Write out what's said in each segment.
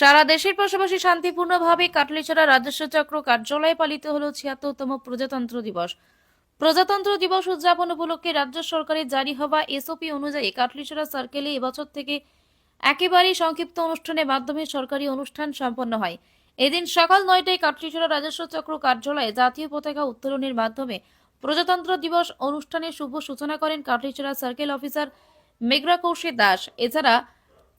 সারা দেশের পাশাপাশি শান্তিপূর্ণভাবে কাটলিছড়া রাজস্ব চক্র কার্যালয়ে পালিত হল ছিয়াত্তরতম প্রজাতন্ত্র দিবস। প্রজাতন্ত্র দিবস উদযাপন উপলক্ষে রাজ্য সরকারের জারি হওয়া এসওপি অনুযায়ী কাটলিছড়া সার্কেলে এবছর থেকে একেবারেই সংক্ষিপ্ত অনুষ্ঠানের মাধ্যমে সরকারি অনুষ্ঠান সম্পন্ন হয়। এদিন সকাল নয়টায় কাটলিছড়া রাজস্ব চক্র কার্যালয়ে জাতীয় পতাকা উত্তোলনের মাধ্যমে প্রজাতন্ত্র দিবস অনুষ্ঠানের শুভ সূচনা করেন কাটলিছড়া সার্কেল অফিসার মেঘরা কৌশিক দাস। এছাড়া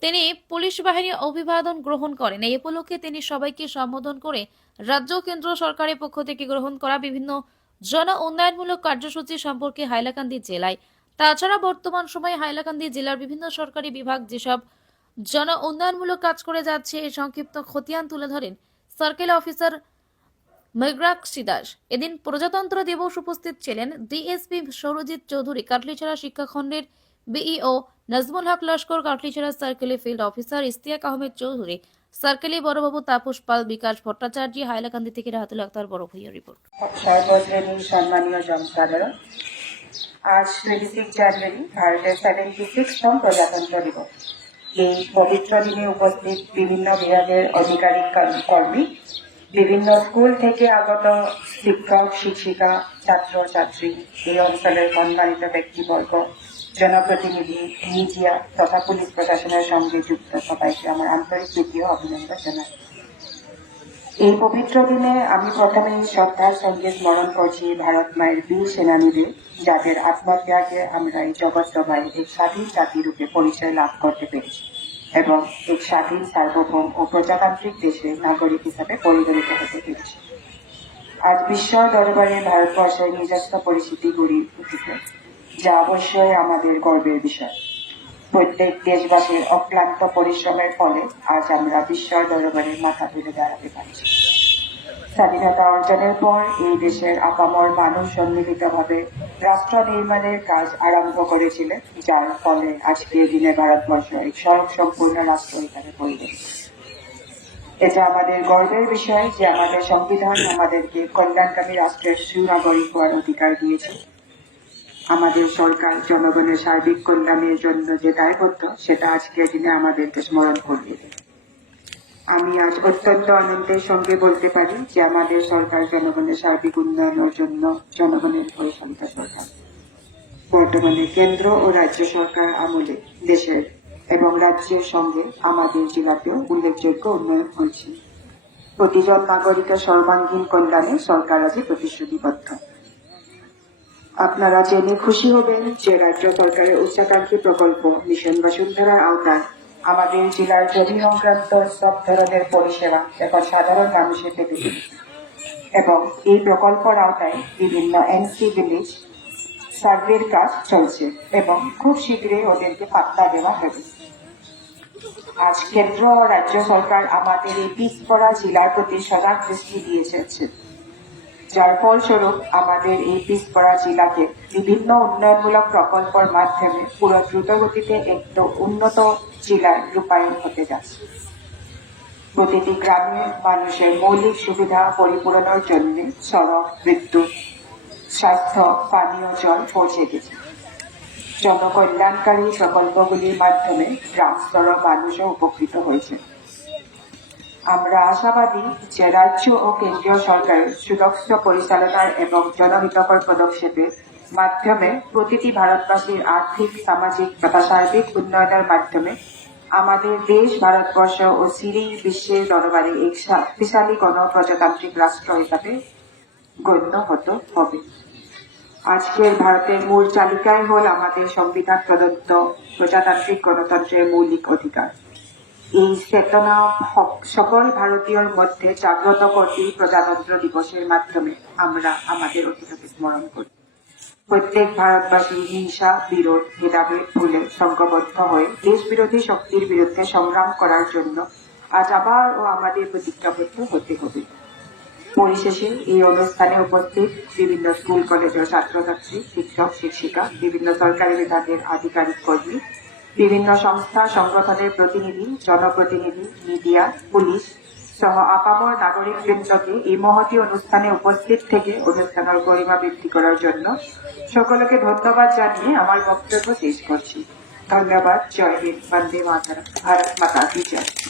তিনি পুলিশ বাহিনী অভিবাদন গ্রহণ করেন। এই উপলক্ষে তিনি সবাইকে সম্বোধন করে রাজ্য কেন্দ্র সরকারের পক্ষ থেকে গ্রহণ করা বিভিন্ন জন উন্নয়নমূলক কার্যসূচি সম্পর্কে হাইলাকান্দি জেলায়। তাছাড়া বর্তমান সময়ে হাইলাকান্দি জেলার বিভিন্ন সরকারি বিভাগ যেসব জন উন্নয়নমূলক কাজ করে যাচ্ছে এই সংক্ষিপ্ত খতিয়ান তুলে ধরেন সার্কেল অফিসার মেঘরাক্ষী দাস। এদিন প্রজাতন্ত্র দিবস উপস্থিত ছিলেন ডিএসপি সৌরজিৎ চৌধুরী। কাটলিছড়া শিক্ষাখণ্ডের বিইও নাজমুল হক লস্কর কাটলিছড়া সার্কেলে ফিল্ড অফিসার ইস্তিয়াক আহমেদ চৌধুরী সার্কেলে বড়বাবু তাপস পাল, বিকাশ ভট্টাচার্য, হাইলাকান্দি থেকে রাহাতুল আক্তার, বড় ভূঁইয়া রিপোর্ট সম্মানীয় জনসাধারণ, আজ টোয়েন্টি সিক্স জানুয়ারি ভারতের সেভেন্টি সিক্সতম প্রজাতন্ত্র দিবস। এই পবিত্র দিনে উপস্থিত বিভিন্ন বিভাগের আধিকারিক কর্মী বিভিন্ন স্কুল থেকে আগত শিক্ষক, শিক্ষিকা, ছাত্র, ছাত্রী এই অঞ্চলের সম্মানিত ব্যক্তিবর্গ, জনপ্রতিনিধি, মিডিয়া তথা পুলিশ প্রশাসনের সঙ্গে যুক্ত। সবাইকে আমার আন্তরিক ও অভিনন্দন জানাই। এই পবিত্র দিনে আমি প্রথমেই শ্রদ্ধার সঙ্গে স্মরণ করছি ভারত মায়ের বীর সেনানীদের, যাদের আত্মত্যাগে আমরা এই জগৎ সভায় এক স্বাধীন জাতি রূপে পরিচয় লাভ করতে পেরেছি। এবং এক স্বাধীন, সার্বভৌম ও প্রজাতান্ত্রিক দেশের নাগরিক হিসাবে পরিগণিত হতে পেরেছে। আজ বিশ্ব দরবারে ভারতবর্ষের নিজস্ব পরিস্থিতি গড়ি উঠেছে, যা অবশ্যই আমাদের গর্বের বিষয়। প্রত্যেক দেশবাসীর অক্লান্ত পরিশ্রমের ফলে আজ আমরা বিশ্ব দরবারের মাথা তুলে দাঁড়াতে পারছি। স্বাধীনতা অর্জনের পর এই দেশের আপামর মানুষ সম্মিলিতভাবে রাষ্ট্র নির্মাণের কাজ আরম্ভ করেছিলেন, যার ফলে আজকের দিনে ভারতবর্ষ এক সড়ক সম্পূর্ণ রাষ্ট্র হিসাবে পরিণত। এটা আমাদের গর্বের বিষয় যে আমাদের সংবিধান আমাদেরকে কল্যাণকামী রাষ্ট্রের সুনাগরিক হওয়ার অধিকার দিয়েছে। আমাদের সরকার জনগণের সার্বিক কল্যাণের জন্য যে দায়বদ্ধ, সেটা আজকের দিনে আমাদেরকে স্মরণ করিয়ে দেয় আমি আজ অত্যন্ত আনন্দের সঙ্গে বলতে পারি যে আমাদের সরকার জনগণের সার্বিক উন্নয়নের জন্য জনগণের পরিচালিত সরকার। বর্তমানে কেন্দ্র ও রাজ্য সরকার আমলে দেশের এবং রাজ্যের সঙ্গে আমাদের জেলাতেও উল্লেখযোগ্য উন্নয়ন হয়েছে। প্রতিজন নাগরিকের সর্বাঙ্গীন কল্যাণে সরকার আজ প্রতিশ্রুতিবদ্ধ। আপনারা জেনে খুশি হবেন যে রাজ্য সরকারের উচ্চাকাঙ্ক্ষী প্রকল্প মিশন বসুন্ধরার আওতায় আমাদের জেলার জমি সংক্রান্ত সব ধরনের পরিষেবা এখন সাধারণ মানুষের পেতে এবং এই প্রকল্পের আওতায় বিভিন্ন এনসি ভিলেজ সার্ভের কাজ চলছে এবং খুব শীঘ্রই ওদেরকে পাত্তা দেওয়া হবে। আজ কেন্দ্র ও রাজ্য সরকার আমাদের এই পিছপড়া জেলার প্রতি সজাগ দৃষ্টি দিয়ে দিয়েছে যার ফলস্বরূপ আমাদের এই পিছপড়া জেলাকে বিভিন্ন উন্নয়নমূলক প্রকল্পের মাধ্যমে পুরো দ্রুতগতিতে একটু উন্নত জেলায় রূপায়ণ হতে যাচ্ছে। প্রতিটি গ্রামে মানুষের মৌলিক সুবিধা পরিপূরণের জন্য সড়ক, বিদ্যুৎ, স্বাস্থ্য, পানীয় জল পৌঁছে গেছে। জনকল্যাণকারী প্রকল্পগুলির মাধ্যমে গ্রাম স্তরের মানুষও উপকৃত হয়েছে। আমরা আশাবাদী যে রাজ্য ও কেন্দ্রীয় সরকারের সুদক্ষ পরিচালনার এবং জনহিতকর পদক্ষেপের মাধ্যমে প্রতিটি ভারতবাসীর আর্থিক, সামাজিক তথা সার্বিক উন্নয়নের মাধ্যমে আমাদের দেশ, ভারতবর্ষ ও সিরি বিশ্বের দরবারে এক শক্তিশালী গণপ্রজাতান্ত্রিক রাষ্ট্র হিসাবে গণ্য হতে হবে। আজকের ভারতের মূল চালিকায় হল আমাদের সংবিধান প্রদত্ত প্রজাতান্ত্রিক গণতন্ত্রের মৌলিক অধিকার। এই চেতনা সকল ভারতীয়র মধ্যে জাগ্রত করতে প্রজাতন্ত্র দিবসের মাধ্যমে আমরা আমাদের অতীতকে স্মরণ করি। প্রত্যেক ভারতবাসী হিংসা, বিরোধ, ভেদাভেদ ভুলে সংঘবদ্ধ হয়ে দেশ বিরোধী শক্তির বিরুদ্ধে সংগ্রাম করার জন্য আজ আবার ও আমাদের প্রতিজ্ঞাবদ্ধ হতে হবে। পরিশেষে এই অনুষ্ঠানে উপস্থিত বিভিন্ন স্কুল, কলেজের ছাত্রছাত্রী, শিক্ষক, শিক্ষিকা, বিভিন্ন সরকারি বিভাগের আধিকারিক কর্মী বিভিন্ন সংস্থা, সংগঠনের প্রতিনিধি, জনপ্রতিনিধি, মিডিয়া, পুলিশ সহ আপামর নাগরিক বৃন্দকে এই মহতি অনুষ্ঠানে উপস্থিত থেকে অনুষ্ঠানের গরিমা বৃদ্ধি করার জন্য সকলকে ধন্যবাদ জানিয়ে আমার বক্তব্য শেষ করছি। ধন্যবাদ। জয় হিন্দ। বন্দে মাতারা ভারত মাতা কি জয়।